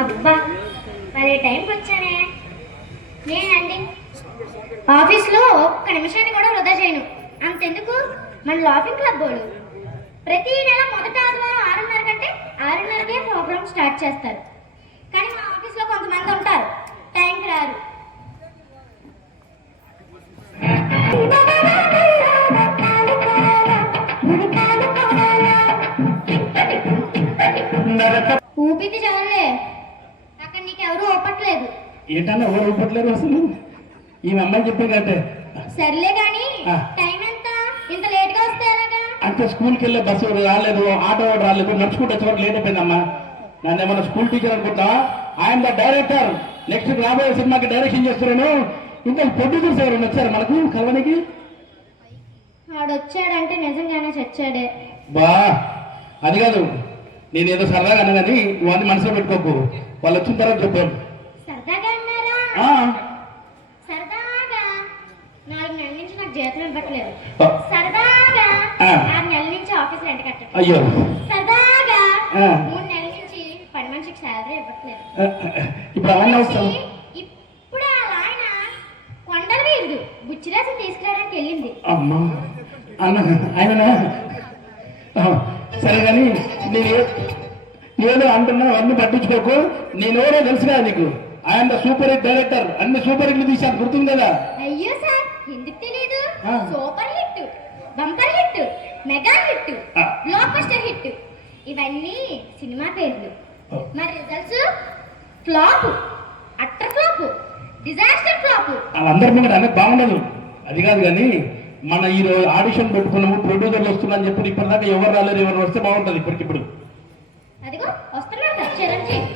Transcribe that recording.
అబ్బా మరే టైంకి వచ్చానే. నేనండి ఆఫీస్లో ఒక్క నిమిషాన్ని కూడా వృధా చేయను. అంతెందుకు మన లాఫింగ్ క్లబ్ వాళ్ళు ప్రతి నెల మొదటి ఆదివారం 6:30 కంటే 6:30కే ప్రోగ్రామ్ స్టార్ట్ చేస్తారు. కానీ మా ఆఫీస్లో కొంతమంది ఉంటారు టైంకి రారు. ఊపిది చాలే, అక్కడ నీకెవరు ఊపట్లేదు. ఏంటన్నా ఎవరు ఊపట్లేరు అసలు? ఈ అమ్మాయి చెప్పిందంటే సర్లే కానీ టైం ఎంత? ఇంత లేట్ గా వస్తే ఎలాగా? అంటే స్కూల్కి వెళ్ళే బస్సు రాలేదు, ఆటో రాలేదు, నడుచుకుంటూ వచ్చేవారు లేట్ అయిపోయిందమ్మా. నన్ను ఏమన్నా స్కూల్ టీచర్ అనుకుంటా? ఐఎమ్ ద డైరెక్టర్, నెక్స్ట్ రాబోయే సినిమాకి డైరెక్షన్ చేస్తున్నాను. ఇంకా ప్రొడ్యూసర్స్ ఎవరైనా వచ్చారు మనకు కలవనికి? వాడొచ్చాడంటే నిజంగానే చచ్చాడే. బా అది కాదు, నేనేదో సరదాగా అన్నా కానీ వాడిని మనసులో పెట్టుకోకు. వాళ్ళు వచ్చిన తర్వాత చెప్పాను. సరదాగా అన్నారా? సరదాగా 4 నెలల నుంచి నాకు జీతం ఇవ్వట్లేదు. సరదాగా 6 నెలల నుంచి ఆఫీస్ రెంట్ కట్టట్లేదు. అయ్యో సరదాగా 3 నెలల నుంచి పని మనిషికి శాలరీ ఇవ్వట్లేదు. ఇప్పుడు అవన్నీ అవసరం. ఇప్పుడు అలా ఆయన కొండల వీరుడు బుచ్చిరాజు తీసుకురావడానికి వెళ్ళింది. అమ్మా అన్న ఆయన సరే కానీ నేను అంటున్నా అన్ని పట్టించుకోకు. నేనెవరో తెలుసుగా నీకు. ఆయన సూపర్ హిట్ డైరెక్టర్, అన్ని సూపర్ హిట్లు తీశాను, గుర్తుంది కదా? అయ్యో సార్ ఎందుకు తెలీదు? Super hit, bumper hit, mega hit, block buster hit ఇవన్నీ సినిమా పేర్లు. మరి results flop, utter flop, disaster flop. వాళ్ళందరి మీద అనేది బాగుండదు. అది కాదు కానీ మన ఈ రోజు ఆడిషన్ పెట్టుకున్నాము, ప్రొడ్యూసర్లు వస్తున్నా అని చెప్పి ఇప్పటిదాకా ఎవరు రాలేరు, ఎవరు వస్తే బాగుంటుంది ఇప్పటికిప్పుడు. అదిగో వస్తున్నారు చిరంజీవి.